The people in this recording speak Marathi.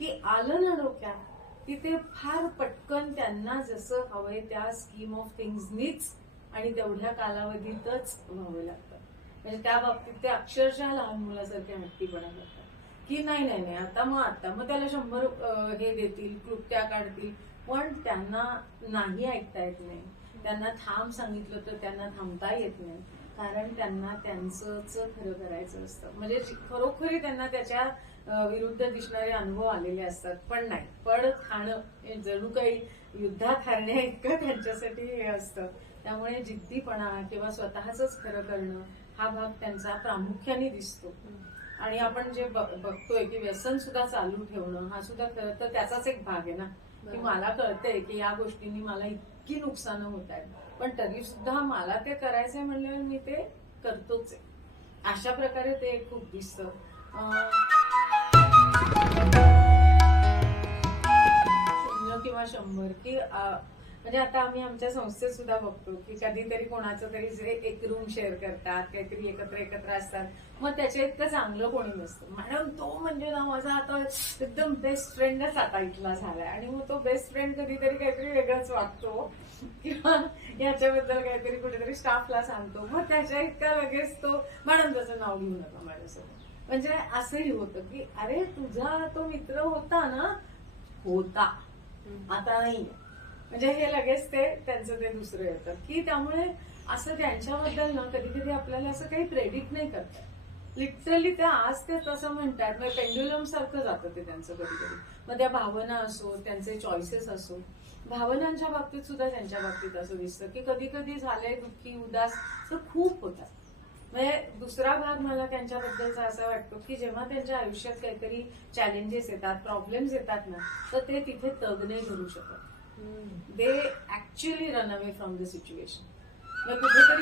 की आलं ना डोक्या ते फार पटकन त्यांना जसं हवंय त्या स्कीम ऑफ थिंग्सनीच आणि तेवढ्या कालावधीतच व्हावं लागतं. म्हणजे त्या बाबतीत ते अक्षरशः लहान मुलासारख्या हट्टीपणा करतात. की नाही नाही नाही आता मग आता मग त्याला शंभर हे देतील कृत्या काढतील पण त्यांना नाही ऐकता येत नाही. त्यांना थांब सांगितलं तर त्यांना थांबता येत नाही. कारण त्यांना त्यांचंच खरं करायचं असतं. म्हणजे खरोखरी त्यांना त्याच्या विरुद्ध दिसणारे अनुभव आलेले असतात. पण नाही. पण खाणं हे जणू काही युद्धात हारण्या इतकं त्यांच्यासाठी हे असतं. त्यामुळे जिद्दीपणा किंवा स्वतःच खरं करणं हा भाग त्यांचा प्रामुख्याने दिसतो. आणि आपण जे बघ- बघतोय की व्यसन सुद्धा चालू ठेवणं हा सुद्धा खरं तर त्याचाच एक भाग आहे ना. की मला कळतंय की या गोष्टींनी मला इतकी नुकसान होत आहेत पण तरी सुद्धा मला ते करायचंय म्हणल्यावर मी ते करतोच आहे. अशा प्रकारे ते खूप दिसतं. शून्य किंवा शंभर की म्हणजे आता आम्ही आमच्या संस्थेत सुद्धा बघतो की कधीतरी कोणाचं तरी जे एक रूम शेअर करतात काहीतरी एकत्र एकत्र असतात मग त्याच्या इतकं चांगलं कोणी नसतं. मॅडम तो म्हणजे ना माझा आता एकदम बेस्ट फ्रेंडच आता इथला झालाय. आणि मग तो बेस्ट फ्रेंड कधीतरी काहीतरी वेगळंच वागतो. किंवा याच्याबद्दल काहीतरी कुठेतरी स्टाफला सांगतो. मग त्याच्या इतका लगेच तो मॅडम त्याचं नाव घेऊ नका मॅडम म्हणजे असंही होतं की अरे तुझा तो मित्र होता ना होता. आता नाही. म्हणजे हे लगेच ते त्यांचं ते दुसरं येतं. की त्यामुळे असं त्यांच्याबद्दल ना कधी कधी आपल्याला असं काही प्रेडिक्ट नाही करतात लिटरली ते आज ते तसं म्हणतात मग पेंड्युलम सारखं जातं ते त्यांचं कधी कधी मग त्या भावना असो त्यांचे चॉईसेस असो. भावनांच्या बाबतीत सुद्धा त्यांच्या बाबतीत असं दिसतं की कधी कधी झालंय दुःखी उदास तर खूप होतात. म्हणजे दुसरा भाग मला त्यांच्याबद्दलचा असा वाटतो की जेव्हा त्यांच्या आयुष्यात काहीतरी चॅलेंजेस येतात प्रॉब्लेम्स येतात ना तर ते तिथे तग नाही धरू शकत. they actually run away from the situation कुठेतरी